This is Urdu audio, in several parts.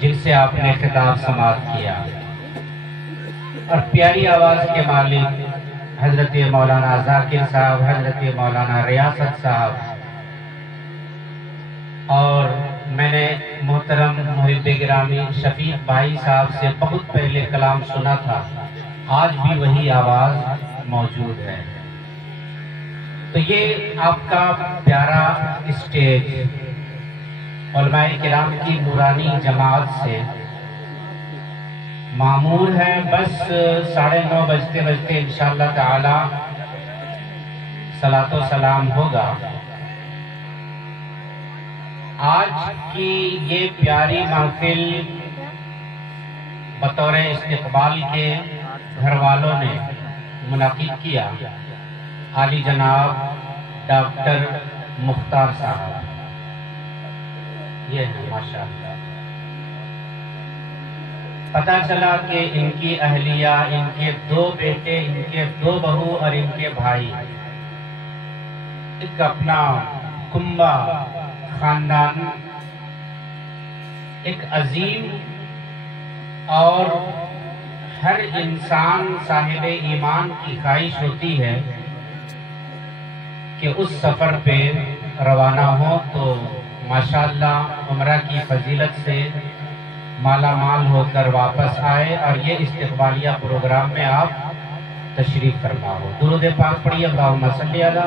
جن سے آپ نے خطاب سماعت کیا، اور پیاری آواز کے مالک حضرت مولانا ذاکر صاحب، حضرت مولانا ریاست صاحب، اور میں نے محترم محب گرامی شفیق بھائی صاحب سے بہت پہلے کلام سنا تھا، آج بھی وہی آواز موجود ہے۔ تو یہ آپ کا پیارا اسٹیج علماء کرام کی نورانی جماعت سے معمور ہے۔ بس 9:30 بجتے بجتے انشاءاللہ تعالی صلاۃ و سلام ہوگا۔ آج کی یہ پیاری محفل بطور استقبال کے گھر والوں نے منعقد کیا، عالی جناب ڈاکٹر مختار صاحب، یہ ہے ماشاءاللہ۔ پتہ چلا کہ ان کی اہلیہ، ان کے 2 بیٹے، ان کے 2 بہو اور ان کے بھائی ایک اپنا کنبہ خاندان، ایک عظیم، اور ہر انسان صاحب ایمان کی خواہش ہوتی ہے کہ اس سفر پہ روانہ ہو تو ماشاءاللہ عمرہ کی فضیلت سے مالا مال ہو کر واپس آئے، اور یہ استقبالیہ پروگرام میں آپ تشریف فرما ہو۔ درود پاک پڑھیے، اللہم صلی علی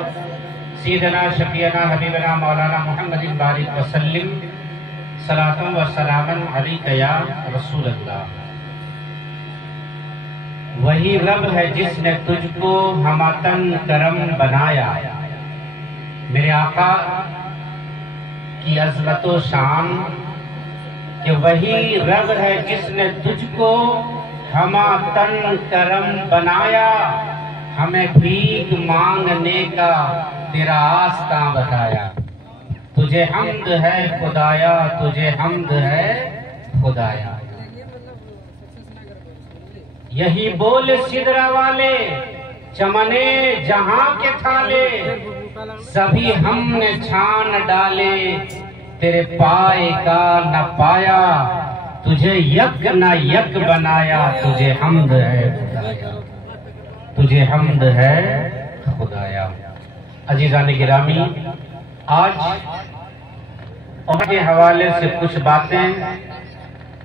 سیدنا شفیعنا حبیبنا مولانا محمد بارک وسلم، صلاۃ و سلام علیک یا رسول اللہ۔ وہی رب ہے جس نے تجھ کو ہمتن کرم بنایا، میرے آقا کی عظمت و شان کہ وہی رب ہے جس نے تجھ کو ہمتن کرم بنایا، ہمیں بھیک مانگنے کا تیرا آستاں بتایا۔ تجھے حمد ہے خدایا، تجھے حمد ہے خدایا۔ یہی بول سدرا والے چمنے جہاں کے تھالے، سبھی ہم نے چھان ڈالے، تیرے پائے کا نہ پایا، تجھے یک نہ یک بنایا، تجھے حمد ہے خدایا، تجھے حمد ہے خدایا۔ عزیزان گرامی، آج عمر کے حوالے سے کچھ باتیں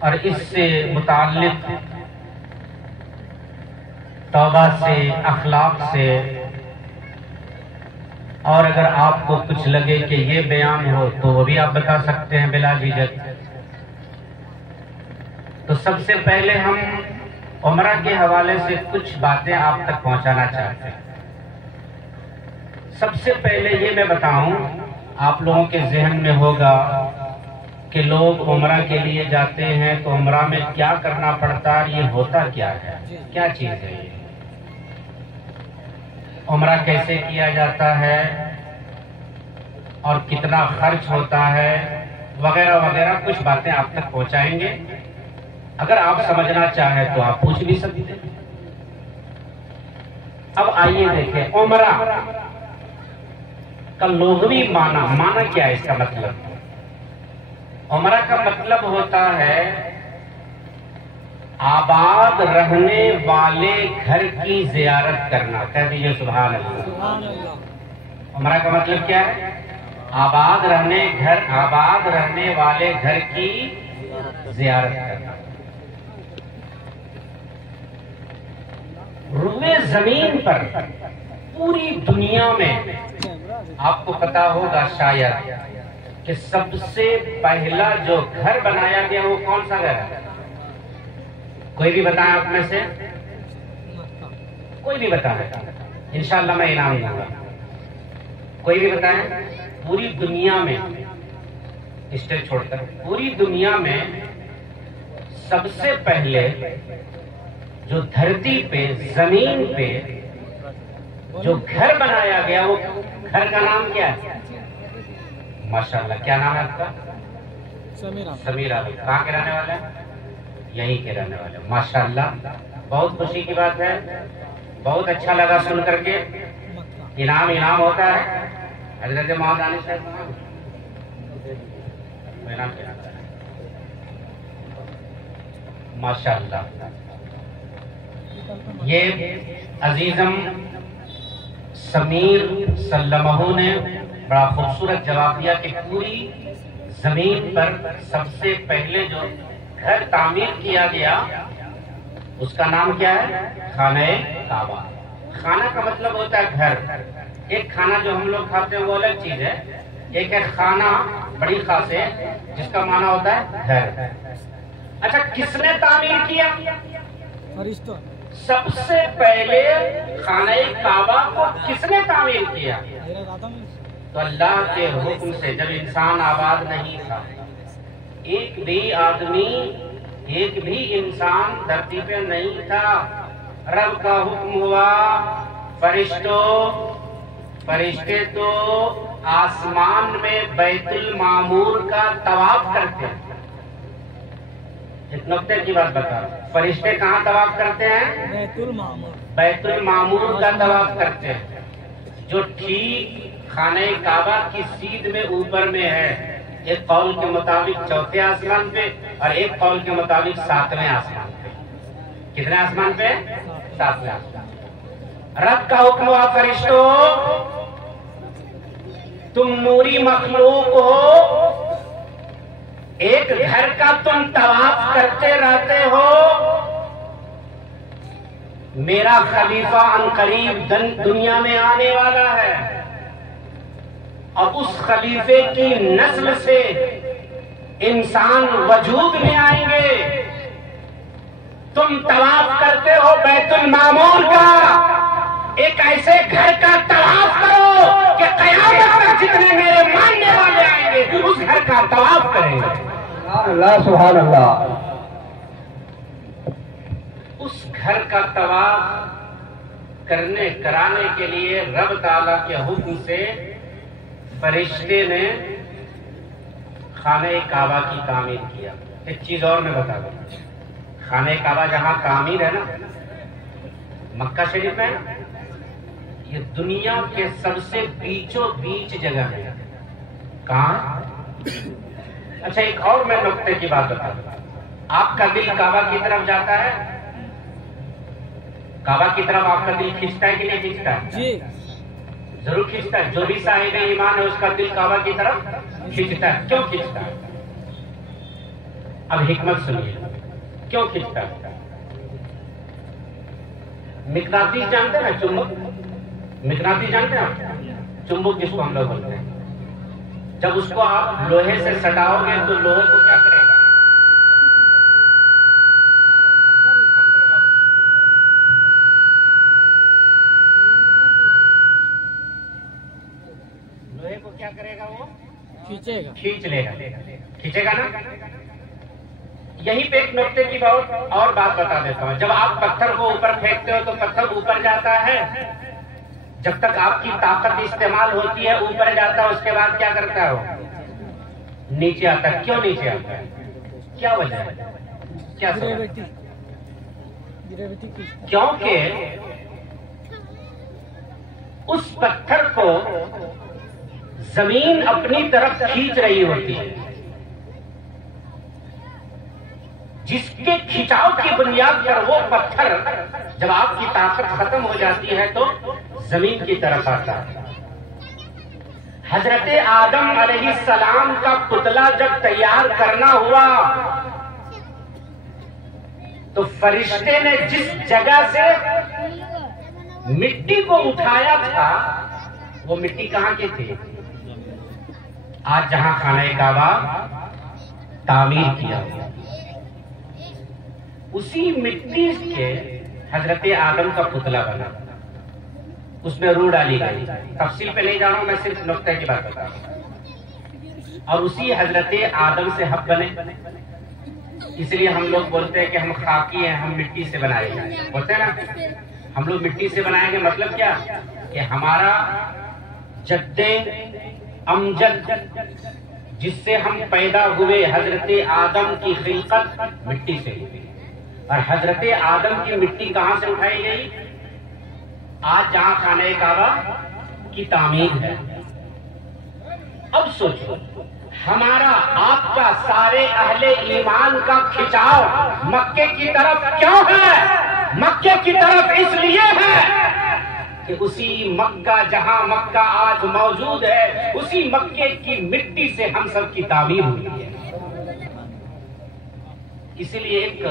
اور اس سے متعلق توبہ سے، اخلاق سے، اور اگر آپ کو کچھ لگے کہ یہ بیان ہو تو وہ بھی آپ بتا سکتے ہیں بلا جھجک۔ تو سب سے پہلے ہم عمرہ کے حوالے سے کچھ باتیں آپ تک پہنچانا چاہتے ہیں۔ سب سے پہلے یہ میں بتاؤں، آپ لوگوں کے ذہن میں ہوگا کہ لوگ عمرہ کے لیے جاتے ہیں تو عمرہ میں کیا کرنا پڑتا ہے، یہ ہوتا کیا ہے، کیا چیز ہے یہ، عمرہ کیسے کیا جاتا ہے اور کتنا خرچ ہوتا ہے، وغیرہ وغیرہ کچھ باتیں آپ تک پہنچائیں گے۔ اگر آپ سمجھنا چاہیں تو آپ پوچھ بھی سکتے ہیں۔ اب آئیے دیکھیں، عمرہ کا لغوی معنی کیا ہے، اس کا مطلب، عمرہ کا مطلب ہوتا ہے آباد رہنے والے گھر کی زیارت کرنا۔ کہہ دیجیے سبحان اللہ۔ عمرہ کا مطلب کیا ہے؟ آباد رہنے والے گھر کی زیارت کرنا۔ روئے زمین پر پوری دنیا میں آپ کو پتا ہوگا شاید کہ سب سے پہلا جو گھر بنایا گیا وہ کون سا گھر ہے؟ کوئی بھی بتائیں آپ میں سے، کوئی بھی بتائیں، انشاءاللہ میں انعام دوں گا۔ کوئی بھی بتائیں، پوری دنیا میں، اسٹیج چھوڑ کر پوری دنیا میں سب سے پہلے جو دھرتی پہ، زمین پہ جو گھر بنایا گیا وہ گھر کا نام کیا ہے؟ ماشاءاللہ، کیا نام ہے آپ کا؟ سمیر علی۔ کہاں کے رہنے والے ہیں؟ یہیں کے رہنے والے، ماشاءاللہ، بہت خوشی کی بات ہے، بہت اچھا لگا سن کر کے۔ انعام ہوتا ہے، حضرت محمد انعام کیا؟ ماشاءاللہ. یہ عزیزم سمیر سلمہ نے بڑا خوبصورت جواب دیا کہ پوری زمین پر سب سے پہلے جو گھر تعمیر کیا گیا اس کا نام کیا ہے؟ خانہ کعبہ. خانہ کا مطلب ہوتا ہے گھر. ایک کھانا جو ہم لوگ کھاتے ہیں وہ الگ چیز ہے، ایک ہے خانہ بڑی خاص ہے جس کا معنی ہوتا ہے گھر. اچھا کس نے تعمیر کیا؟ فرشتوں. سب سے پہلے خانہ کعبہ کو کس نے تعمیر کیا؟ تو اللہ کے حکم سے. جب انسان آباد نہیں تھا، ایک بھی آدمی ایک بھی انسان دھرتی پہ نہیں تھا، رب کا حکم ہوا فرشتے تو آسمان میں بیت المعمور کا طواف کرتے ہیں. ایک نقطے کی بات بتا رہا ہوں، فرشتے کہاں طواف کرتے ہیں؟ بیت المعمور کا طواف کرتے ہیں، جو ٹھیک خانہ کعبہ کی سیدھ میں اوپر میں ہے. ایک قول کے مطابق چوتھے آسمان پہ اور ایک قول کے مطابق ساتویں آسمان پہ. کتنے آسمان پہ؟ ساتویں آسمان. رب کا حکم ہوا فرشتوں تم نوری مخلوق ہو، ایک گھر کا تم طواف کرتے رہتے ہو، میرا خلیفہ عنقریب دنیا میں آنے والا ہے اور اس خلیفے کی نسل سے انسان وجود میں آئیں گے. تم طواف کرتے ہو بیت المعمور کا، ایک ایسے گھر کا طواف کرو کہ قیامت تک جتنے میرے ماننے والے آئیں گے اس گھر کا طواف کریں گے. اللہ سبحان اللہ. اس گھر کا طواف کرانے کے لیے رب تعالیٰ کے حکم سے فرشتے نے خانہ کعبہ کی تعمیر کیا. ایک چیز اور میں بتا دوں، خانہ کعبہ جہاں تعمیر ہے نا مکہ شریف میں، یہ دنیا کے سب سے بیچوں بیچ جگہ ہے. کہاں؟ اچھا ایک اور میں نقطے کی بات بتا دوں. آپ کا دل کعبہ کی طرف جاتا ہے؟ کعبہ کی طرف آپ کا دل کھینچتا ہے کہ نہیں کھینچتا ہے؟ جی ضرور کھینچتا ہے. جو بھی صاحب ایمان ہے اس کا دل کعبہ کی طرف کھینچتا ہے. کیوں کھینچتا ہے؟ اب حکمت سنیے کیوں کھینچتا ہے. مقناطیس جانتے ہیں نا، چمبک. مقناطیس جانتے ہیں آپ؟ چمبک جس کو ہم لوگ بولتے ہیں. جب اس کو آپ لوہے سے سٹاؤ گے تو لوہے کو کیا کرے گا؟ لوہے کو کیا کرے گا؟ وہ کھینچ لے گا. کھینچے گا نا. یہیں پہ ایک نقطے کی اور بات بتا دیتا ہوں. جب آپ پتھر کو اوپر پھینکتے ہو تو پتھر اوپر جاتا ہے، جب تک آپ کی طاقت استعمال ہوتی ہے اوپر جاتا ہے، اس کے بعد کیا کرتا ہے وہ نیچے آتا ہے. کیوں نیچے آتا ہے؟ کیا وجہ ہے؟ کیا سبب؟ کیونکہ اس پتھر کو زمین اپنی طرف کھینچ رہی ہوتی ہے، جس کے کھینچاؤ کی بنیاد پر وہ پتھر جب آپ کی طاقت ختم ہو جاتی ہے تو زمین کی طرف آتا ہے. حضرت آدم علیہ السلام کا پتلا جب تیار کرنا ہوا تو فرشتے نے جس جگہ سے مٹی کو اٹھایا تھا وہ مٹی کہاں کی تھی؟ آج جہاں خانہ کعبہ تعمیر کیا اسی مٹی کے حضرت آدم کا پتلا بنا، اس میں روح ڈالی گئی. تفصیل پہ نہیں جانا ہوں، میں صرف نقطے کی بات بتا رہا ہوں. اور اسی حضرت آدم سے ہم بنے. اس لیے ہم لوگ بولتے ہیں کہ ہم خاکی ہیں، ہم مٹی سے بنائے گئے. بولتے ہیں نا ہم لوگ مٹی سے بنائیں گے، مطلب کیا کہ ہمارا جد امجد جس سے ہم پیدا ہوئے حضرت آدم کی خلقت مٹی سے ہوئی، اور حضرت آدم کی مٹی کہاں سے اٹھائی گئی؟ آج جہاں خانہ کعبہ کی تعمیر ہے. اب سوچو ہمارا آپ کا سارے اہل ایمان کا کھچاؤ مکے کی طرف کیوں ہے؟ مکے کی طرف اس لیے ہے کہ اسی مکہ جہاں مکہ آج موجود ہے، اسی مکے کی مٹی سے ہم سب کی تعمیر ہوئی ہے۔ اسی لیے ایک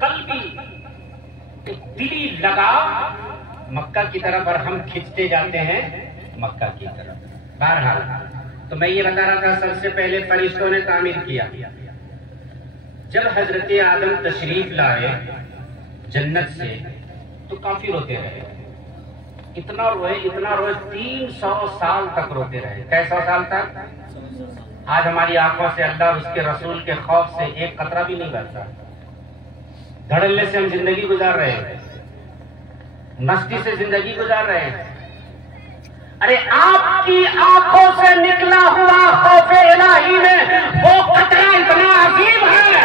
قلبی ایک دلی لگا مکہ کی طرف اور ہم کھنچتے جاتے ہیں مکہ کی طرف۔ بہرحال تو میں یہ بتا رہا تھا، سب سے پہلے فرشتوں نے تعمیر کیا۔ جب حضرت آدم تشریف لائے جنت سے تو کافی روتے رہے، اتنا روئے 300 سال تک روتے رہے۔ کیسا سال تک؟ آج ہماری آنکھوں سے اللہ اور اس کے رسول کے خوف سے ایک قطرہ بھی نہیں بہتا، دھڑلے سے ہم زندگی گزار رہے ہیں، مستی سے زندگی گزار رہے ہیں۔ ارے آپ کی آنکھوں سے نکلا ہوا خوف الہی میں وہ قطرہ اتنا عظیم ہے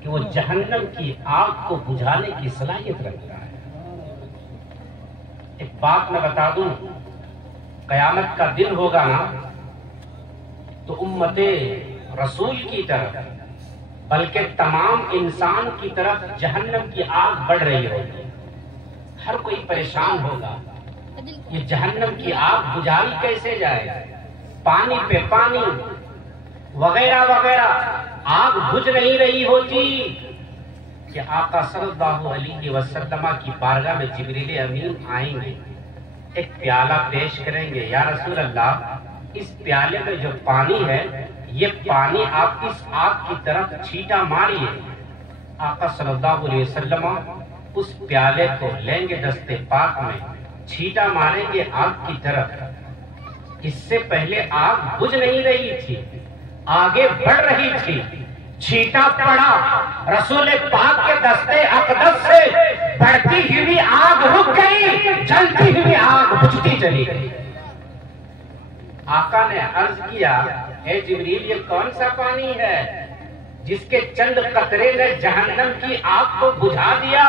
کہ وہ جہنم کی آگ کو بجھانے کی صلاحیت رکھتا ہے۔ ایک بات میں بتا دوں، قیامت کا دن ہوگا نا تو امت رسول کی طرف بلکہ تمام انسان کی طرف جہنم کی آگ بڑھ رہی ہوگی، ہر کوئی پریشان ہوگا، یہ جہنم کی آگ بجھائی کیسے جائے؟ پانی پہ پانی وغیرہ وغیرہ، آگ بجھ نہیں رہی ہوتی کہ آقا صلی اللہ علیہ وسلم کی بارگاہ میں جبریل امین آئیں گے، ایک پیالہ پیش کریں گے، یا رسول اللہ اس پیالے میں جو پانی ہے یہ پانی آپ اس آگ کی طرف چھینٹا ماریے۔ آقا صلی اللہ علیہ وسلم اس پیالے کو لیں گے دستے پاک میں، چھینٹا ماریں گے آگ کی طرف۔ اس سے پہلے آگ بجھ نہیں رہی تھی، آگے بڑھ رہی تھی، چھینٹا پڑا، رسول پاک کے دستے اقدس سے بڑھتی ہوئی آگ رک گئی، جلتی ہوئی آگ بجھتی چلی گئی۔ آقا نے عرض کیا، اے جبریل یہ کون سا پانی ہے جس کے چند قطرے نے جہنم کی آگ کو بجھا دیا؟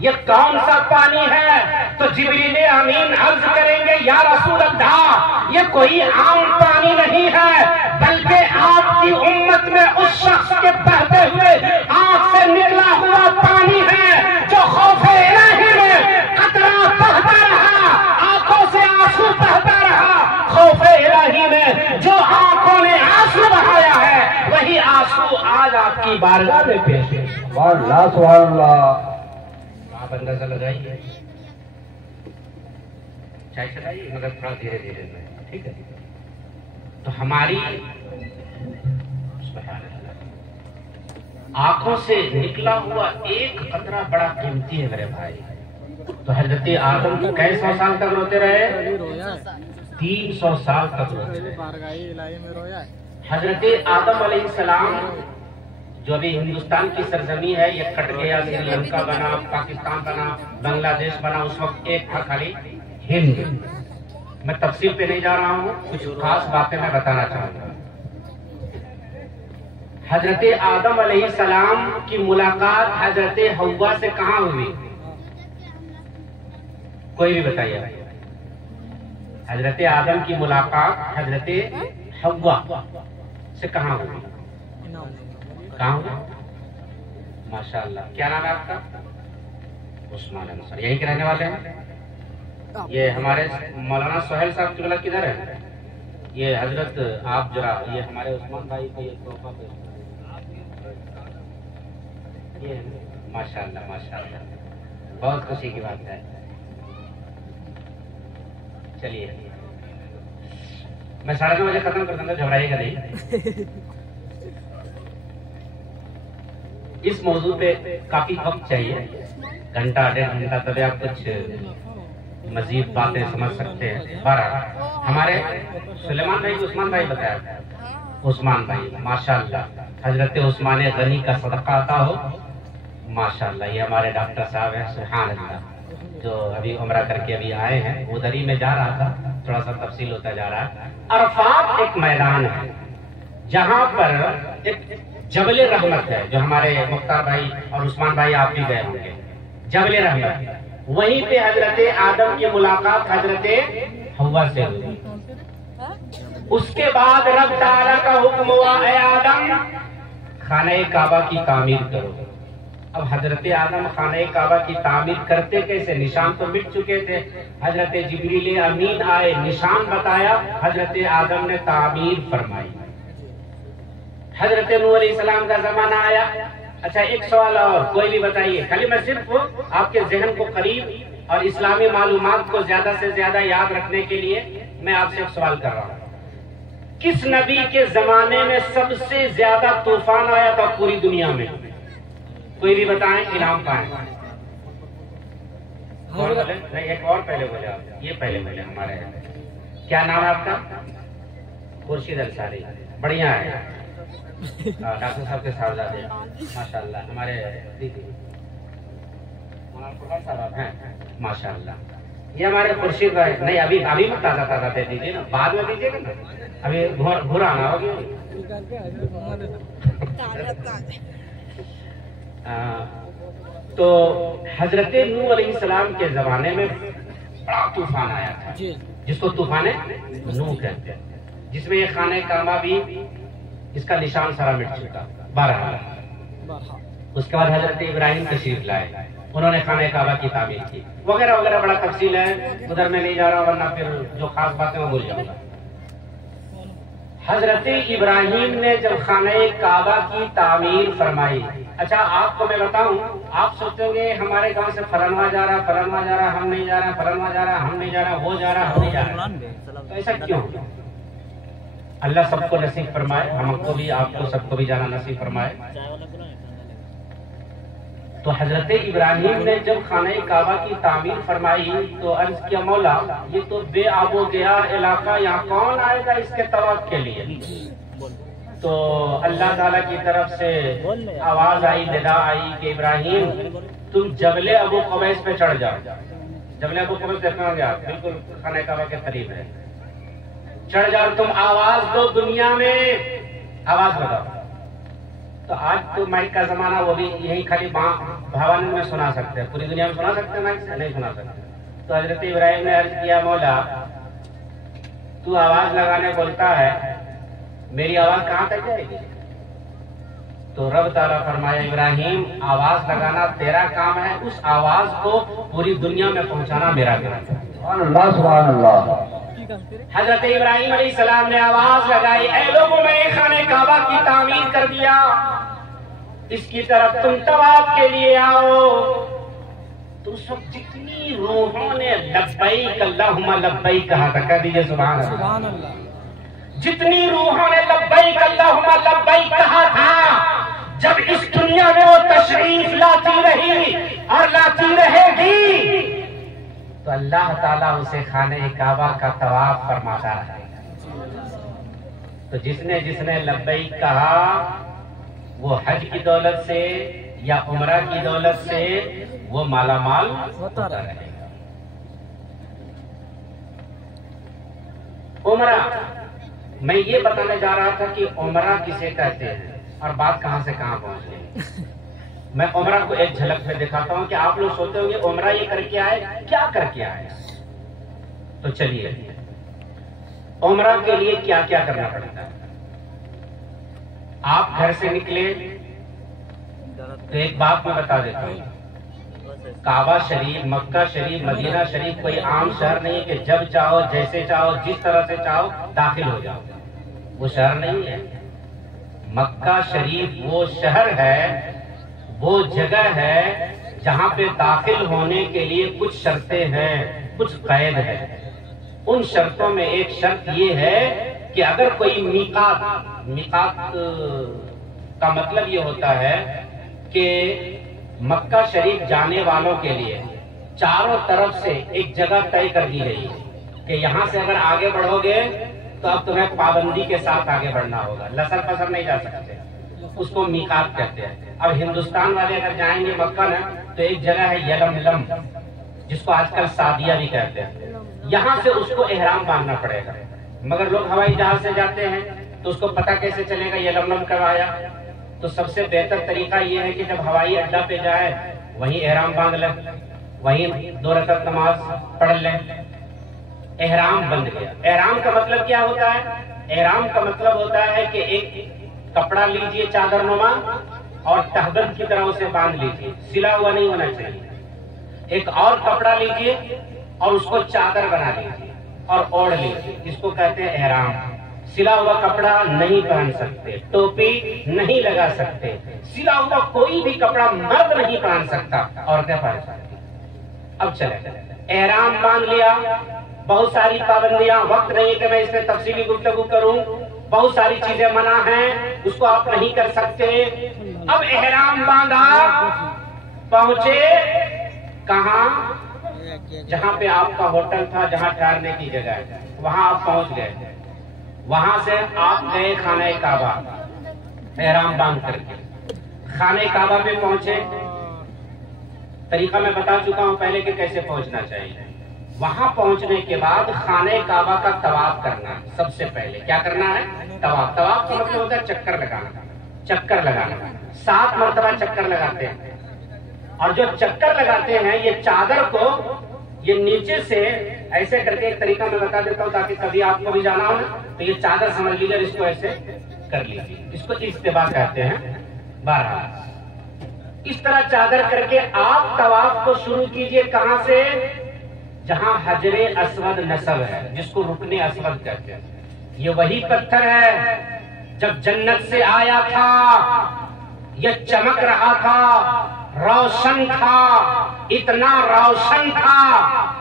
یہ کون سا پانی ہے؟ تو جبریل امین عرض کریں گے، یا رسول اللہ یہ کوئی عام پانی نہیں ہے، بلکہ آپ کی امت میں اس شخص کے بہتے ہوئے آنکھ سے نکلا ہوا پانی ہے جو خوف الہی میں قطرہ بہتا رہا، آنکھوں سے آنسو بہتا رہا، خوف الہی میں جو آنکھوں نے آنسو بہایا ہے وہی آنسو آج آپ کی بارگاہ میں پیش ہے۔ سبحان اللہ۔ آپ اندازہ لگائیے، چائے چلائیے مگر تھوڑا دھیرے دھیرے میں، ٹھیک ہے؟ تو ہماری آنکھوں سے نکلا ہوا ایک قطرہ بڑا قیمتی ہے میرے بھائی۔ تو حضرت آدم کو کئی سو سال تک روتے رہے؟ 300 سال تک روتے رہے۔ حضرت آدم علیہ السلام جو ابھی ہندوستان کی سرزمین ہے یہ کٹ گیا، سری لنکا بنا، پاکستان بنا، بنگلہ دیش بنا، اس وقت ایک تھا خالی ہند۔ میں تفصیل پہ نہیں جا رہا ہوں، کچھ خاص باتیں میں بتانا چاہوں گا۔ حضرت آدم علیہ السلام کی ملاقات حضرت حوا سے کہاں ہوئی؟ کوئی بھی بتائیے۔ حضرت آدم کی ملاقات حضرت حوا سے کہاں ہوئی؟ کہاں ہوئی؟ ماشاءاللہ، کیا نام ہے آپ کا؟ عثمان انصاری، یہیں کے رہنے والے ہیں؟ یہ ہمارے مولانا سہیل صاحب قبلہ کدھر ہے؟ یہ حضرت آپ ذرا یہ ہمارے عثمان بھائی کو یہ تحفہ پیش کریں۔ یہ ماشاءاللہ ماشاءاللہ، بہت خوشی کی بات ہے۔ چلیے میں 9:30 بجے ختم کر دوں گا، گھبرائیے گا نہیں۔ اس موضوع پہ کافی وقت چاہیے، گھنٹہ 1.5 گھنٹہ، تبھی آپ کچھ مزید باتیں سمجھ سکتے ہیں۔ بہرحال ہمارے سلیمان بھائی کو عثمان بھائی بتایا، عثمان بھائی ماشاءاللہ، حضرت عثمان غنی کا صدقہ عطا ہو۔ ماشاءاللہ یہ ہمارے ڈاکٹر صاحب ہیں، سبحان اللہ، جو ابھی عمرہ کر کے ابھی آئے ہیں۔ ادھر ہی میں جا رہا تھا، تھوڑا سا تفصیل ہوتا جا رہا ہے۔ عرفات ایک میدان ہے جہاں پر ایک جبل رحمت ہے، جو ہمارے مختار بھائی اور عثمان بھائی آپ بھی گئے ہوں گے، جبل رحمت۔ وہیں پہ حضرت آدم کی ملاقات حضرت حوا سے ہوئی۔ اس کے بعد رب تعالیٰ کا حکم ہوا اے آدم خانہ کعبہ کی تعمیر کرو۔ اب حضرت آدم خانہ کعبہ کی تعمیر کرتے کیسے؟ نشان تو مٹ چکے تھے، حضرت جبریل امین آئے، نشان بتایا، حضرت آدم نے تعمیر فرمائی۔ حضرت نوح علیہ السلام کا زمانہ آیا۔ اچھا ایک سوال اور کوئی بھی بتائیے، خالی میں صرف آپ کے ذہن کو قریب اور اسلامی معلومات کو زیادہ سے زیادہ یاد رکھنے کے لیے میں آپ سے ایک سوال کر رہا ہوں۔ کس نبی کے زمانے میں سب سے زیادہ طوفان آیا تھا پوری دنیا میں؟ کوئی بھی بتائیں، انعام پائیں۔ نہیں ایک اور پہلے بولے آپ، یہ پہلے بولے ہمارے یہاں۔ کیا نام ہے آپ کا؟ خورشید انصاری، بڑھیا ہے، ڈاکٹر صاحب کے صاحبزادے ماشاء اللہ، ہمارے صاحب ہیں ماشاء اللہ۔ یہ ہمارے خورشید بھائی، نہیں ابھی میں تازہ دے دیجیے نا، بعد میں دیجیے گا نا، ابھی بھورا نہ ہوگی۔ تو حضرت نوح علیہ السلام کے زمانے میں بڑا طوفان آیا تھا جس کو طوفان نوح کہتے ہیں، جس میں یہ خانہ کعبہ بھی اس کا نشان سارا مٹ چکا۔ بہرحال اس کے بعد حضرت ابراہیم تشریف لائے، انہوں نے خانہ کعبہ کی تعمیر کی، وغیرہ وغیرہ، بڑا تفصیل ہے، ادھر میں نہیں جا رہا ورنہ پھر جو خاص باتیں وہ بھول جاؤں گا۔ حضرت ابراہیم نے جب خانہ کعبہ کی تعمیر فرمائی، اچھا آپ کو میں بتاؤں، آپ سوچیں گے ہمارے گاؤں سے فلانوا جا رہا، فلانوا جا رہا، ہم نہیں جا رہا، فلانوا جا رہا، ہم نہیں جا رہا، وہ جا رہا، ہم نہیں جا رہا، تو ایسا کیوں؟ اللہ سب کو نصیب فرمائے، ہم کو بھی، آپ کو سب کو بھی جانا نصیب فرمائے۔ تو حضرت ابراہیم نے جب خانہ کعبہ کی تعمیر فرمائی تو عرض کیا مولا یہ تو بے آب و گیا علاقہ، یہاں کون آئے گا اس کے طواف کے لیے؟ تو اللہ تعالیٰ کی طرف سے آواز آئی، ندا آئی کہ ابراہیم تم جبل ابو قبیس پہ چڑھ جاؤ۔ جبل ابو قبیس دیکھنا گیا، بالکل خانہ کعبہ کے قریب ہے، چڑھ جاؤ، تم آواز دو دنیا میں، آواز لگاؤ۔ تو آج تو مائک کا زمانہ، وہ بھی یہی خالی بھاون میں سنا سکتے ہیں، پوری دنیا میں سنا سکتے ہیں، مائک سے نہیں سنا سکتے۔ تو حضرت ابراہیم نے عرض کیا مولا تو آواز لگانے بولتا ہے، میری آواز کہاں تک جائے گی؟ تو رب تعالیٰ فرمایا ابراہیم آواز لگانا تیرا کام ہے، اس آواز کو پوری دنیا میں پہنچانا میرا کام ہے۔ سبحان اللہ، سبحان اللہ۔ حضرت ابراہیم علیہ السلام نے آواز لگائی، اے لوگوں میں خانہ کعبہ کی تعمیر کر دیا، اس کی طرف تم طواف کے لیے آؤ۔ تو اس وقت جتنی روحوں نے لبیک اللہم لبیک کہا تھا، کہہ دیجیے سبحان اللہ۔ جتنی روحوں نے لبیک اللہم لبیک کہا تھا، جب اس دنیا میں وہ تشریف لاتی رہی اور لاتی رہے گی تو اللہ تعالیٰ اسے خانہ کعبہ کا طواف فرماتا ہے۔ تو جس نے لبیک کہا وہ حج کی دولت سے یا عمرہ کی دولت سے وہ مالا مال ہوتا رہے گا۔ عمرہ، میں یہ بتانے جا رہا تھا کہ عمرہ کسے کہتے ہیں اور بات کہاں سے کہاں پہنچ گئی۔ میں عمرہ کو ایک جھلک میں دکھاتا ہوں کہ آپ لوگ سوچتے ہوں گے عمرہ یہ کر کے آئے، کیا کر کے آئے؟ تو چلیے عمرہ کے لیے کیا کیا کرنا پڑتا ہے۔ آپ گھر سے نکلے تو ایک بات میں بتا دیتا ہوں، کعبہ شریف، مکہ شریف، مدینہ شریف کوئی عام شہر نہیں کہ جب چاہو، جیسے چاہو، جس طرح سے چاہو داخل ہو جاؤ، وہ شہر نہیں ہے۔ مکہ شریف وہ شہر ہے، وہ جگہ ہے جہاں پہ داخل ہونے کے لیے کچھ شرطیں ہیں، کچھ قید ہے۔ ان شرطوں میں ایک شرط یہ ہے کہ اگر کوئی میقات کا مطلب یہ ہوتا ہے کہ مکہ شریف جانے والوں کے لیے چاروں طرف سے ایک جگہ طے کر دی گئی ہے کہ یہاں سے اگر آگے بڑھو گے تو اب تمہیں پابندی کے ساتھ آگے بڑھنا ہوگا، لسر پسر نہیں جا سکتے، اس کو میقات کہتے ہیں۔ اب ہندوستان والے اگر جائیں گے مکہ نا تو ایک جگہ ہے یلملم، جس کو آج کل سعدیہ بھی کہتے ہیں، یہاں سے اس کو احرام باندھنا پڑے گا۔ مگر لوگ ہوائی جہاز سے جاتے ہیں تو اس کو پتہ کیسے چلے گا یلملم کب آیا؟ تو سب سے بہتر طریقہ یہ ہے کہ جب ہوائی اڈہ پہ جائے وہیں احرام باندھ لیں، وہیں 2 رکعت نماز پڑھ لیں، احرام بند گیا۔ احرام کا مطلب کیا ہوتا ہے؟ احرام کا مطلب ہوتا ہے کہ ایک کپڑا لیجئے چادر نما اور تہبند کی طرح اسے باندھ لیجئے، سلا ہوا نہیں ہونا چاہیے۔ ایک اور کپڑا لیجئے اور اس کو چادر بنا لیجئے اور اوڑھ لیجئے، اس کو کہتے ہیں احرام۔ سلا ہوا کپڑا نہیں پہن سکتے، ٹوپی نہیں لگا سکتے، سلا ہوا کوئی بھی کپڑا مرد نہیں پہن سکتا، عورتیں پہن سکتی۔ اب چلے احرام باندھ لیا، بہت ساری پابندیاں، وقت نہیں کہ میں اس میں تفصیلی گفتگو کروں، بہت ساری چیزیں منع ہیں، اس کو آپ نہیں کر سکتے۔ اب احرام باندھا، پہنچے کہاں؟ جہاں پہ آپ کا ہوٹل تھا، جہاں ٹھہرنے کی جگہ ہے، وہاں آپ پہنچ گئے۔ وہاں سے آپ گئے خانہ کعبہ احرام باندھ کر کے۔ خانہ کعبہ پہ پہنچے، طریقہ میں بتا چکا ہوں پہلے کہ کیسے پہنچنا چاہیے۔ وہاں پہنچنے کے بعد خانہ کعبہ کا طواف کرنا ہے۔ سب سے پہلے کیا کرنا ہے؟ طواف۔ طواف کا مطلب ہوتا ہے چکر لگانا، چکر لگانا۔ 7 مرتبہ چکر لگاتے ہیں، اور جو چکر لگاتے ہیں یہ چادر کو یہ نیچے سے ایسے کر کے، ایک طریقہ میں بتا دیتا ہوں تاکہ کبھی آپ کو بھی جانا ہو نا تو یہ چادر سمجھ لیجیے، اس کو ایسے کر لیجیے، اس کو اجتباء کہتے ہیں۔ بہرحال اس طرح چادر کر کے آپ طواف کو شروع کیجئے۔ کہاں سے؟ جہاں حجر اسود نصب ہے، جس کو رکن اسود کہتے ہیں۔ یہ وہی پتھر ہے جب جنت سے آیا تھا، یہ چمک رہا تھا، روشن تھا، اتنا روشن تھا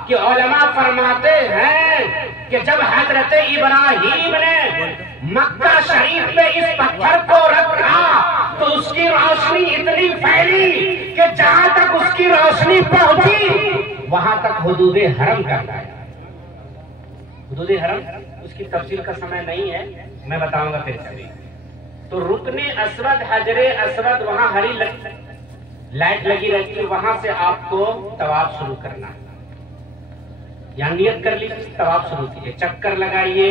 کہ علماء فرماتے ہیں کہ جب حضرت ابراہیم نے مکہ شریف میں اس پتھر کو رکھا تو اس کی روشنی اتنی پھیلی کہ جہاں تک اس کی روشنی پہنچی وہاں تک حدود حرم کا لایا۔ حدود حرم اس کی تفصیل کا سمے نہیں ہے، میں بتاؤں گا پھر کبھی۔ تو رکن اسود، حجر اسود، وہاں ہری لائٹ لگی رہتی ہے، وہاں سے آپ کو طواف شروع کرنا ہے۔ یہاں نیت کر لیجیے، طواف شروع کیجیے، چکر لگائیے،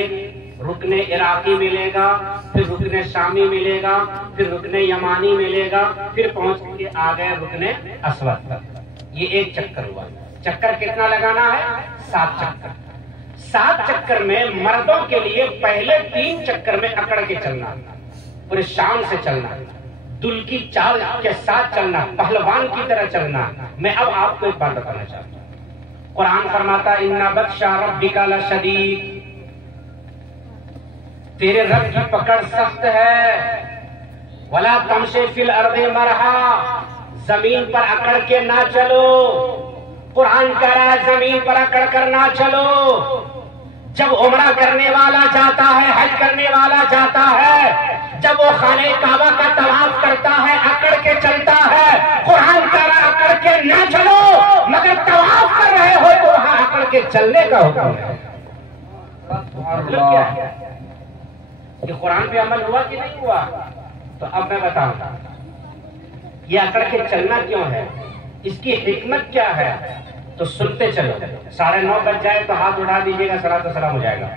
رکن عراقی ملے گا، پھر رکن شامی ملے گا، پھر رکن یمانی ملے گا، پھر پہنچ کے آ گئے رکن اسود تک۔ یہ ایک چکر ہوا۔ چکر کتنا لگانا ہے؟ 7 چکر۔ 7 چکر میں مردوں کے لیے پہلے 3 چکر میں اکڑ کے چلنا، پورے شان سے چلنا، دل کی چال کے ساتھ چلنا، پہلوان کی طرح چلنا۔ میں اب آپ کو ایک بات بتانا چاہتا ہوں، قرآن فرماتا ہے اِنَّ بَطْشَ رَبِّكَ لَشَدِيدٌ، تیرے رب کی پکڑ سخت ہے۔ وَلَا تَمْشِ فِي الْأَرْضِ مَرْحًا، زمین پر اکڑ کے نہ چلو۔ قرآن کہہ رہا ہے زمین پر اکڑ کر نہ چلو۔ جب عمرہ کرنے والا جاتا ہے، حج کرنے والا جاتا ہے، جب وہ خانہ کعبہ کا طواف کرتا ہے اکڑ کے چلتا ہے۔ قرآن کہہ رہا اکڑ کے نہ چلو، مگر طواف کر رہے ہو تو وہاں اکڑ کے چلنے کا حکم ہے۔ مطلب کیا ہے؟ یہ قرآن پہ عمل ہوا کہ نہیں ہوا؟ تو اب میں بتاؤں گا یہ اکڑ کے چلنا کیوں ہے، اس کی حکمت کیا ہے، تو سنتے چلو۔ 9:30 بج جائے تو ہاتھ اٹھا دیجیے گا، صلاۃ و سلام ہو جائے گا۔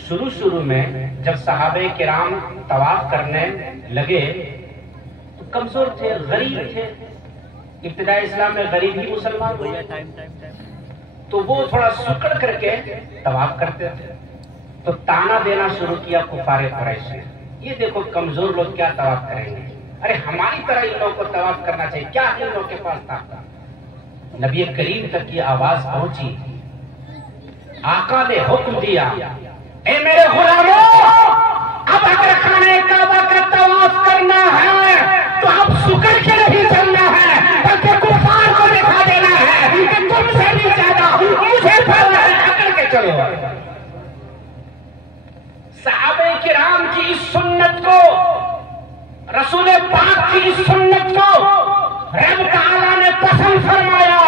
شروع میں جب صحابہ کرام طواف کرنے لگے تو کمزور تھے، غریب تھے۔ ابتدائی اسلام میں غریب ہی مسلمان ہوئے، تو وہ تھوڑا سکڑ کر کے طواف کرتے تھے۔ تو تانا دینا شروع کیا کفار قریش نے، یہ دیکھو کمزور لوگ کیا طواف کریں گے، ارے ہماری طرح ان لوگوں کو طواف کرنا چاہیے، کیا ان لوگوں کے پاس تھا؟ نبی کریم تک یہ آواز پہنچی، آقا نے حکم دیا، اے میرے غلاموں، اب اگر خانہ کعبہ کا طواف کرنا ہے تو اب سکڑ کے نہیں چلنا ہے، بلکہ کفار کو دکھا دینا ہے کہ تم سے بھی زیادہ مجھے پر اکڑ کے چلو۔ صحابہ کرام کی اس سنت کو، رسول پاک کی اس سنت کو رب تعالیٰ نے پسند فرمایا۔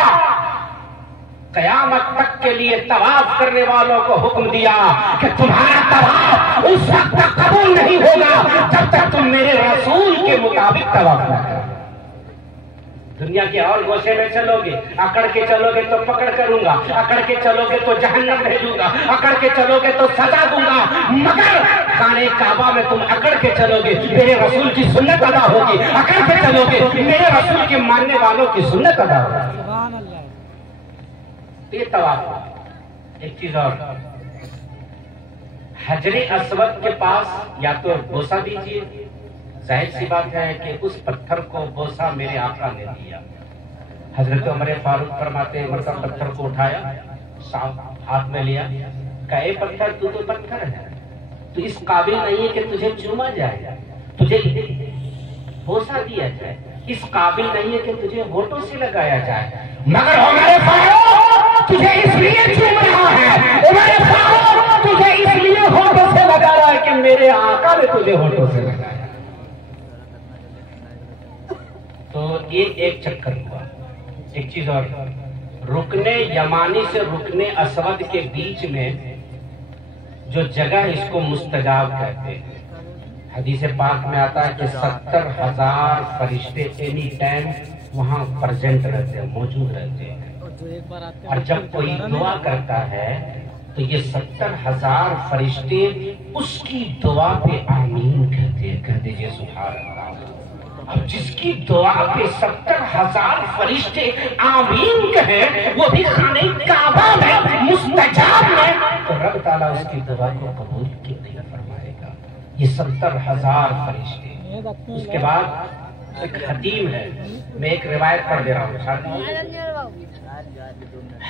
قیامت تک کے لیے طواف کرنے والوں کو حکم دیا کہ تمہارا طواف اس وقت تک قبول نہیں ہوگا جب تک تم میرے رسول کے مطابق طواف نہ کرو۔ دنیا کے اور گوشے میں چلو گے، اکڑ کے چلو گے تو پکڑ کروں گا، اکڑ کے چلو گے تو جہنم بھیجوں گا، اکڑ کے چلو گے تو سزا دوں گا، مگر خانہ کعبہ میں تم اکڑ کے چلو گے، میرے رسول کی سنت ادا ہوگی، اکڑ کے چلو گے میرے رسول کے ماننے والوں کی سنت ادا ہوگی۔ یہ طواف۔ ایک چیز اور، حجر اسود کے پاس یا تو بوسہ دیجیے، ظاہر سی بات ہے کہ اس پتھر کو بوسہ میرے آقا نے دیا۔ حضرت عمر فاروق فرماتے ہیں، عمر کا پتھر کو اٹھایا، ہاتھ میں لیا، کہا اے پتھر تو پتھر ہے، تو اس قابل نہیں ہے کہ تجھے چوما جائے، تجھے بوسہ دیا جائے، اس قابل نہیں ہے کہ تجھے ہونٹوں سے لگایا جائے، مگر عمر فاروق تجھے اس لیے چوم رہا ہے، عمر فاروق تجھے اس لیے ہونٹوں سے لگا رہا ہے کہ میرے آقا نے تجھے ہونٹوں سے لگایا۔ تو یہ ایک چکر ہوا۔ ایک چیز اور، رکن یمانی سے رکن اسود کے بیچ میں جو جگہ ہے اس کو مستجاب کہتے ہیں۔ حدیث پاک میں آتا ہے کہ 70,000 فرشتے اینی ٹائم وہاں پرزینٹ رہتے ہیں، موجود رہتے ہیں، اور جب کوئی دعا کرتا ہے تو یہ 70,000 فرشتے اس کی دعا پہ آمین کہتے ہیں۔ کہہ دیجئے سبحان اللہ۔ اب جس کی دعا پہ 70,000 فرشتے آمین کہیں، وہ بھی خانہ کعبہ میں مستجاب میں، تو رب تعالیٰ اس کی دعا کو قبول کیوں نہیں فرمائے گا؟ یہ 70,000 فرشتے۔ اس کے بعد ایک حتیم ہے، میں ایک روایت پڑھ دے رہا ہوں۔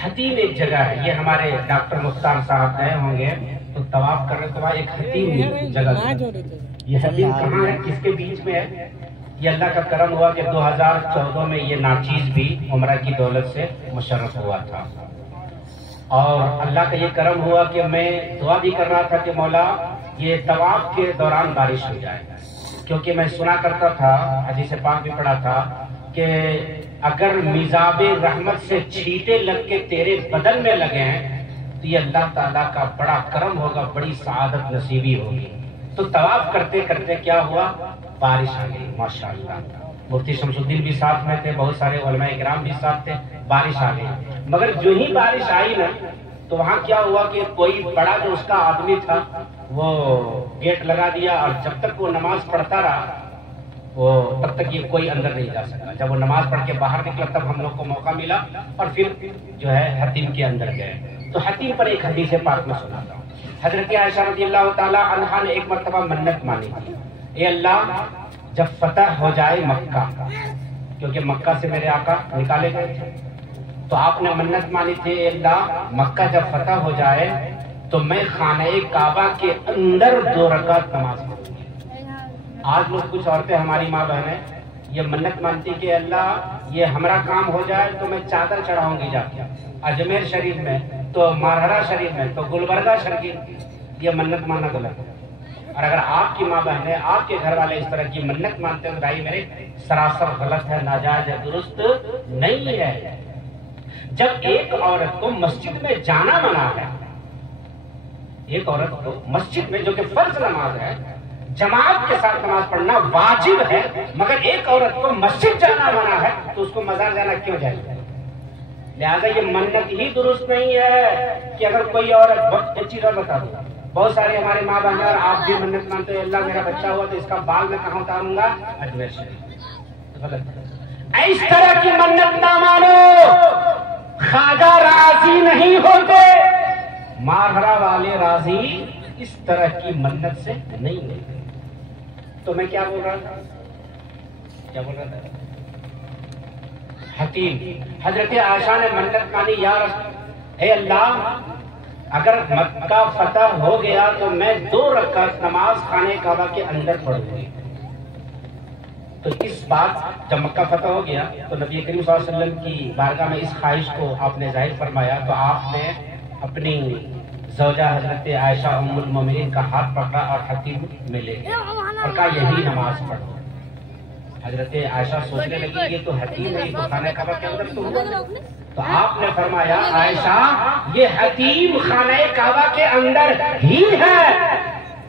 حتیم ایک جگہ ہے، یہ ہمارے ڈاکٹر مختار صاحب گئے ہوں گے تو طواف کر رہے تو وہاں ایک حتیم جگہ ہے۔ یہ حتیم کہاں ہے، کس کے بیچ میں ہے؟ یہ اللہ کا کرم ہوا کہ 2014 میں یہ ناچیز بھی عمرہ کی دولت سے مشرف ہوا تھا، اور اللہ کا یہ کرم ہوا کہ میں دعا بھی کر رہا تھا کہ مولا یہ طواف کے دوران بارش ہو جائے، کیونکہ میں سنا کرتا تھا، حدیث پاک بھی پڑھا تھا کہ اگر میزاب رحمت سے چھینٹے لگ کے تیرے بدن میں لگے ہیں تو یہ اللہ تعالیٰ کا بڑا کرم ہوگا، بڑی سعادت نصیبی ہوگی۔ تو طواف کرتے کرتے کیا ہوا، بارش آ گئی، ماشاءاللہ۔ مفتی شمس الدین بھی ساتھ میں تھے، بہت سارے علماء کرام بھی ساتھ تھے، بارش آ گئی۔ مگر جو ہی بارش آئی نا تو وہاں کیا ہوا کہ کوئی بڑا جو اس کا آدمی تھا وہ گیٹ لگا دیا، اور جب تک وہ نماز پڑھتا رہا وہ تب تک یہ کوئی اندر نہیں جا سکا۔ جب وہ نماز پڑھ کے باہر نکلا تب ہم لوگ کو موقع ملا، اور پھر جو ہے حتیم کے اندر گئے۔ تو حتیم پر ایک حدیث پاک میں سناتا ہوں۔ حضرت عائشہ رضی اللہ تعالی عنہا نے ایک مرتبہ منت مانی تھی، اے اللہ جب فتح ہو جائے مکہ، کیونکہ مکہ سے میرے آقا نکالے گئے تھے، تو آپ نے منت مانی تھی، اے اللہ مکہ جب فتح ہو جائے تو میں خانہ کعبہ کے اندر 2 رکعت نماز پڑھوں گی۔ آج لوگ کچھ عورتیں ہماری ماں بہنیں یہ منت مانتی کہ اللہ یہ ہمارا کام ہو جائے تو میں چادر چڑھاؤں گی جا کے اجمیر شریف میں، تو مارہڑا شریف میں، تو گلبرگہ شریف۔ یہ منت ماننا غلط ہے، اور اگر آپ کی ماں بہنیں، آپ کے گھر والے اس طرح کی منت مانتے ہیں تو بھائی میرے سراسر غلط ہے، ناجائز ہے، درست نہیں ہے۔ جب ایک عورت کو مسجد میں جانا منع ہے، ایک عورت کو مسجد میں جو کہ فرض نماز ہے، جماعت کے ساتھ نماز پڑھنا واجب ہے، مگر ایک عورت کو مسجد جانا منع ہے تو اس کو مزار جانا کیوں جائے؟ لہٰذا یہ منت ہی درست نہیں ہے کہ اگر کوئی عورت، ایک چیز اور بتا دوں، بہت سارے ہمارے ماں بہن اور آپ بھی منت مانتے ہیں، اللہ میرا بچہ ہوا تو اس کا بال میں کہاں اتاروں گا؟ اجمیر شریف۔ غلط۔ اس طرح کی منت نہ مانو، خواجہ راضی نہیں ہوتے، مارہرا والے راضی اس طرح کی منت سے نہیں ہوتے۔ تو میں کیا بول رہا تھا؟ حتیم حضرت عائشہ نے منت مانی، یا اے اللہ اگر مکہ فتح ہو گیا تو میں 2 رکعت نماز خانہ کعبہ کے اندر پڑھوں گی۔ تو اس بات جب مکہ فتح ہو گیا تو نبی کریم صلی اللہ علیہ وسلم کی بارگاہ میں اس خواہش کو آپ نے ظاہر فرمایا، تو آپ نے اپنی زوجہ حضرت عائشہ ام المومنین کا ہاتھ پکڑا اور حتیم میں لے گیا اور کہا یہی نماز پڑھو۔ حضرت عائشہ سوچنے لگی یہ تو حتیم ہے، تو خانہ کعبہ کے اندر تو ہوا نہیں۔ تو آپ نے فرمایا عائشہ یہ حتیم خانہ کعبہ کے اندر ہی ہے،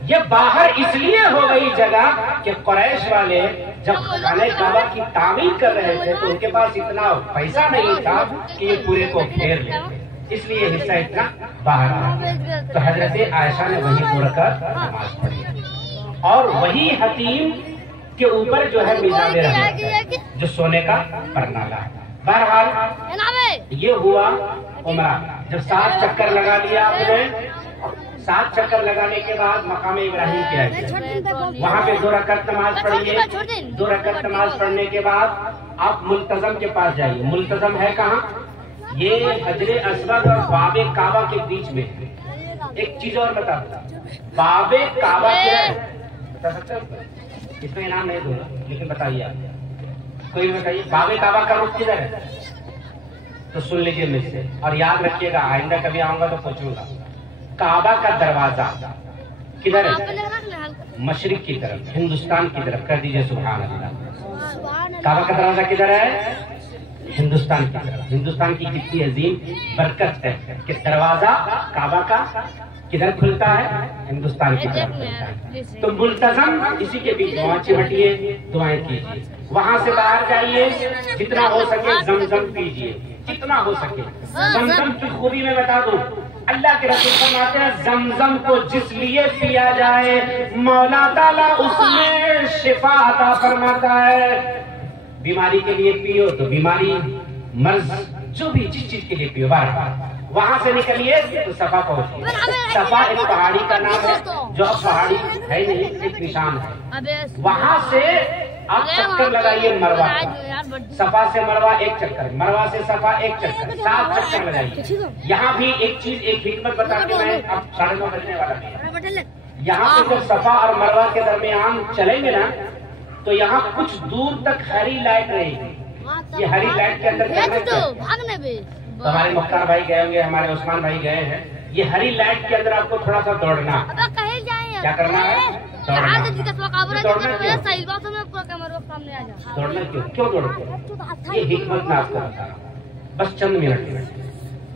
یہ باہر اس لیے ہو گئی جگہ کہ قریش والے جب خانہ کعبہ کی تعمیر کر رہے تھے تو ان کے پاس اتنا پیسہ نہیں تھا کہ یہ پورے کو گھیر لیتے، اس لیے حصہ اتنا باہر آ گیا۔ تو حضرت عائشہ نے وہی پورا کر نماز پڑھی، اور وہی حتیم کے اوپر جو ہے میزاب رحمت ہے جو سونے کا پرنالہ ہے۔ بہرحال یہ ہوا عمرہ، جب 7 چکر لگا لیا آپ نے، 7 چکر لگانے کے بعد مقام ابراہیم پہ آئیے، وہاں پہ 2 رکعت نماز پڑھیے، 2 رکعت نماز پڑھنے کے بعد آپ ملتزم کے پاس جائیے۔ ملتزم ہے کہاں؟ یہ حجر اسود اور باب کعبہ کے بیچ میں۔ ایک چیز اور بتا دوں، باب کعبہ کیا ہے بتا سکتے ہو؟ اس میں انعام نہیں دوں گا لیکن بتائیے آپ، کوئی بتائیے باب کعبہ کا رخ کدھر ہے؟ تو سن لیجیے مجھ سے اور یاد رکھیے گا، آئندہ کبھی آؤں گا تو پوچھوں گا۔ کعبہ کا دروازہ کدھر ہے؟ مشرق کی طرف، ہندوستان کی طرف۔ کر دیجیے سبحان اللہ۔ کعبہ کا دروازہ کدھر ہے؟ ہندوستان کی طرف۔ ہندوستان کی کتنی عظیم برکت ہے کہ دروازہ کعبہ کا کدھر کھلتا ہے؟ ہندوستان کی طرف کھلتا ہے۔ تو ملتزم اسی کے بیچ وہاں چمٹیے، دعائیں کیجیے، وہاں سے باہر جائیے، جتنا ہو سکے زمزم پیجیے، جتنا ہو سکے۔ زمزم کی خوبی میں بتا دوں، اللہ کے رسول فرماتے ہیں زمزم کو جس لیے پیا جائے مولا تعالیٰ اس میں شفا عطا فرماتا ہے۔ بیماری کے لیے پیو تو بیماری، مرض، جو بھی جس چیز کے لیے پیو، بار بار وہاں سے نکلیے تو صفا پہنچیے۔ صفا ایک پہاڑی کا نام ہے جو اب پہاڑی ہے نہیں، ایک نشان ہے۔ وہاں سے آپ چکر لگائیے مروہ، صفا سے مروہ 1 چکر، مروہ سے صفا 1 چکر، 7 چکر لگائیے۔ یہاں بھی ایک چیز، ایک حکمت بتا کے میں اب 9:30 بجنے والا ہے۔ یہاں سے جب صفا اور مروہ کے درمیان چلیں گے نا تو یہاں کچھ دور تک ہری لائٹ رہے گی۔ یہ ہری لائٹ کے اندر تو ہمارے مختار بھائی گئے ہوں گے، ہمارے عثمان بھائی گئے ہیں۔ یہ ہری لائٹ کے اندر آپ کو تھوڑا سا دوڑنا، کیا کرنا ہے؟ دوڑنا کیوں دوڑتے ہیں؟ یہ حکمت میں آپ کو بتا رہا ہوں، بس چند منٹ میں۔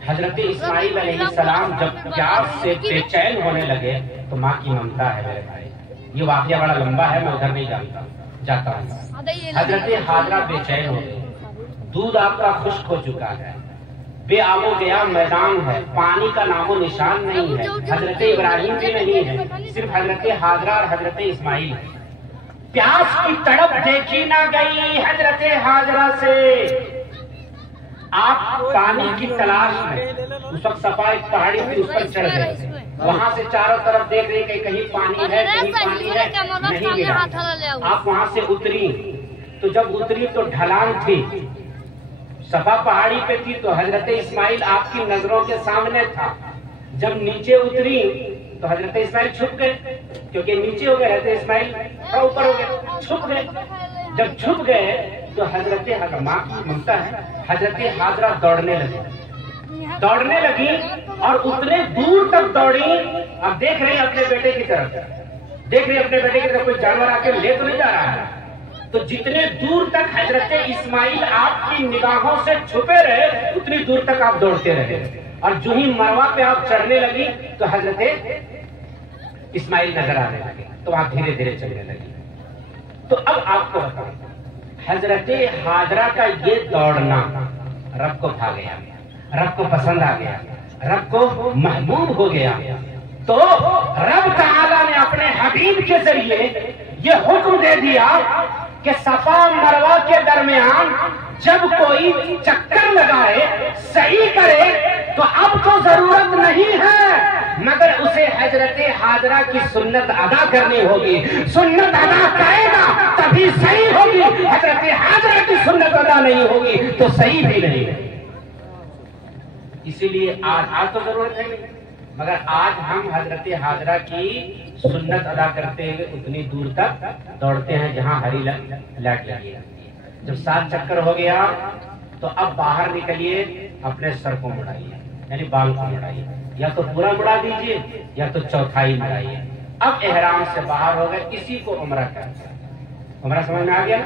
حضرت اسماعیل علیہ السلام جب پیاس سے بے چین ہونے لگے تو ماں کی ممتا ہے میرے بھائی، یہ واقعہ بڑا لمبا ہے، میں ادھر نہیں جاتا ہوں۔ حضرت حاجرہ بے چین ہو گئی، دودھ آپ کا خشک ہو چکا ہے، بے آب و گیا میدان ہے، پانی کا نام و نشان نہیں ہے، حضرت ابراہیم بھی نہیں ہے، صرف حضرت حاجرہ اور حضرت اسماعیل۔ پیاس کی تڑپ دیکھی نہ گئی حضرت حاجرہ سے۔ آپ پانی کی تلاش میں اس وقت صفا ایک پہاڑی تھی، اس پر چڑھ گئے، وہاں سے چاروں طرف دیکھ رہی کہ کہیں پانی ہے، کہیں پانی ہے، نہیں ملا۔ آپ وہاں سے اتری تو جب اتری تو ڈھلان تھی، صفا پہاڑی پہ تھی تو حضرت اسماعیل آپ کی نظروں کے سامنے تھا۔ جب نیچے اتری تو حضرت اسماعیل چھپ گئے، کیونکہ نیچے ہو گئے، حضرت اسماعیل اوپر ہو گئے، چھپ گئے۔ جب چھپ گئے تو حضرت ماں کی ممتا ہے، حضرت حاجرہ دوڑنے لگی اور اتنے دور تک دوڑی۔ اب دیکھ رہے ہیں اپنے بیٹے کی طرف، دیکھ رہے ہیں اپنے بیٹے کی طرف، کوئی جانور آ کے لے تو نہیں جا رہا ہے۔ تو جتنے دور تک حضرت اسماعیل آپ کی نگاہوں سے چھپے رہے اتنی دور تک آپ دوڑتے رہے، اور جو ہی مروہ پہ آپ چڑھنے لگی تو حضرت اسماعیل نظر آنے لگے، تو آپ دھیرے دھیرے چلنے لگی۔ تو اب آپ کو بتاؤں، حضرت حاجرہ کا یہ دوڑنا رب کو بھا گیا، رب کو پسند آ گیا، رب کو محبوب ہو گیا۔ تو رب تعالیٰ نے اپنے حبیب کے ذریعے یہ حکم دے دیا کہ صفا مروہ کے درمیان جب کوئی چکر لگائے، صحیح کرے، تو اب تو ضرورت نہیں ہے مگر اسے حضرت حاجرہ کی سنت ادا کرنی ہوگی۔ سنت ادا کرے گا تبھی صحیح ہوگی، حضرت حاجرہ کی سنت ادا نہیں ہوگی تو صحیح بھی نہیں۔ اسی لیے آج تو ضرورت ہے نہیں، مگر آج ہم حضرت حاجرہ کی سنت ادا کرتے ہوئے اتنی دور تک دوڑتے ہیں جہاں ہری لائٹ لگی ہے۔ جب 7 چکر ہو گیا تو اب باہر نکلیے، اپنے سر کو مڑائیے، یعنی بال کو مڑائیے، یا تو پورا مڑا دیجیے یا تو چوتھائی مڑائیے۔ اب احرام سے باہر ہو گئے، اسی کو عمرہ کہتے ہیں۔ عمرہ سمجھ میں آ گیا؟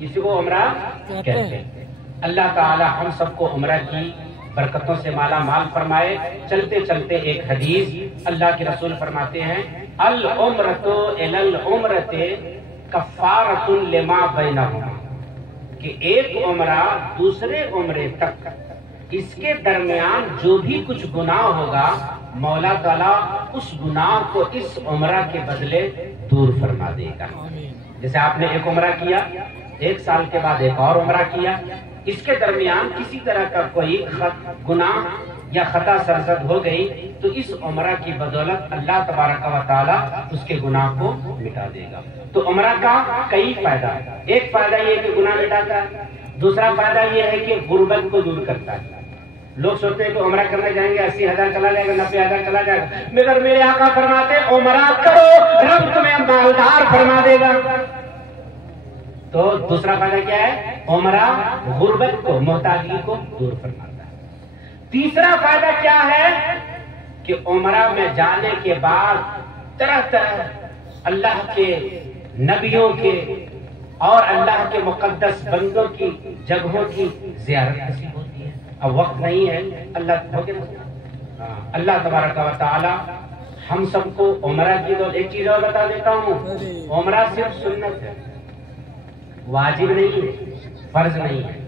اسی کو عمرہ کہتے ہیں۔ اللہ تعالی ہم سب کو عمرہ کی برکتوں سے مالا مال فرمائے۔ چلتے چلتے ایک حدیث اللہ کے رسول فرماتے ہیں، العمرۃ الی العمرۃ کفارۃ لما بینہما، کہ ایک عمرہ دوسرے عمرے تک، اس کے درمیان جو بھی کچھ گناہ ہوگا مولا تعالیٰ اس گناہ کو اس عمرہ کے بدلے دور فرما دے گا۔ جیسے آپ نے ایک عمرہ کیا، 1 سال کے بعد ایک اور عمرہ کیا، اس کے درمیان کسی طرح کا کوئی گناہ یا خطا سرزد ہو گئی تو اس عمرہ کی بدولت اللہ تبارک و تعالی اس کے گناہ کو مٹا دے گا۔ تو عمرہ کا کئی فائدہ ہے۔ ایک فائدہ یہ ہے کہ گناہ مٹاتا ہے، دوسرا فائدہ یہ ہے کہ غربت کو دور کرتا ہے۔ لوگ سوچتے ہیں کہ عمرہ کرنے جائیں گے 80,000 چلا جائے گا، 90,000 چلا جائے گا، مگر میرے آقا فرماتے عمرہ کرو رب تمہیں مالدار فرما دے گا۔ تو دوسرا فائدہ کیا ہے؟ عمرہ غربت کو، محتاجی کو دور فرماتا ہے۔ تیسرا فائدہ کیا ہے کہ عمرہ میں جانے کے بعد طرح طرح اللہ کے نبیوں کے اور اللہ کے مقدس بندوں کی جگہوں کی زیارت نصیب ہوتی ہے۔ اب وقت نہیں ہے، اللہ تبارک و تعالی ہم سب کو عمرہ کی دو۔ ایک چیز اور بتا دیتا ہوں، عمرہ صرف سنت ہے، واجب نہیں ہے، فرض نہیں ہے۔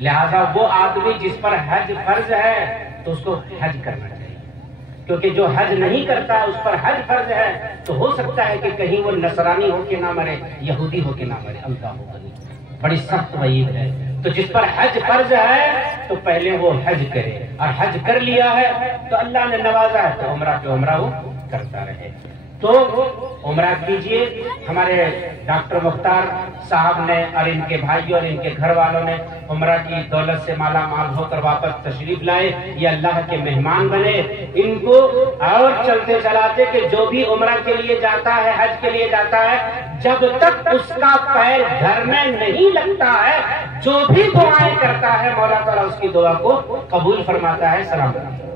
لہذا وہ آدمی جس پر حج فرض ہے تو اس کو حج کرنا چاہیے، کیونکہ جو حج نہیں کرتا اس پر حج فرض ہے تو ہو سکتا ہے کہ کہیں وہ نصرانی ہو کے نہ مرے، یہودی ہو کے نہ مرے، اللہ ہو بنی، بڑی سخت وعید ہے۔ تو جس پر حج فرض ہے تو پہلے وہ حج کرے، اور حج کر لیا ہے تو اللہ نے نوازا ہے تو عمرہ پہ عمرہ وہ کرتا رہے۔ تو عمرہ کیجئے۔ ہمارے ڈاکٹر مختار صاحب نے اور ان کے بھائیوں اور ان کے گھر والوں نے عمرہ کی دولت سے مالا مال ہو کر واپس تشریف لائے، یہ اللہ کے مہمان بنے۔ ان کو اور چلتے چلاتے کہ جو بھی عمرہ کے لیے جاتا ہے، حج کے لیے جاتا ہے، جب تک اس کا پیر گھر میں نہیں لگتا ہے، جو بھی دعائیں کرتا ہے مولا تعالیٰ اس کی دعا کو قبول فرماتا ہے۔ سلام علیکم۔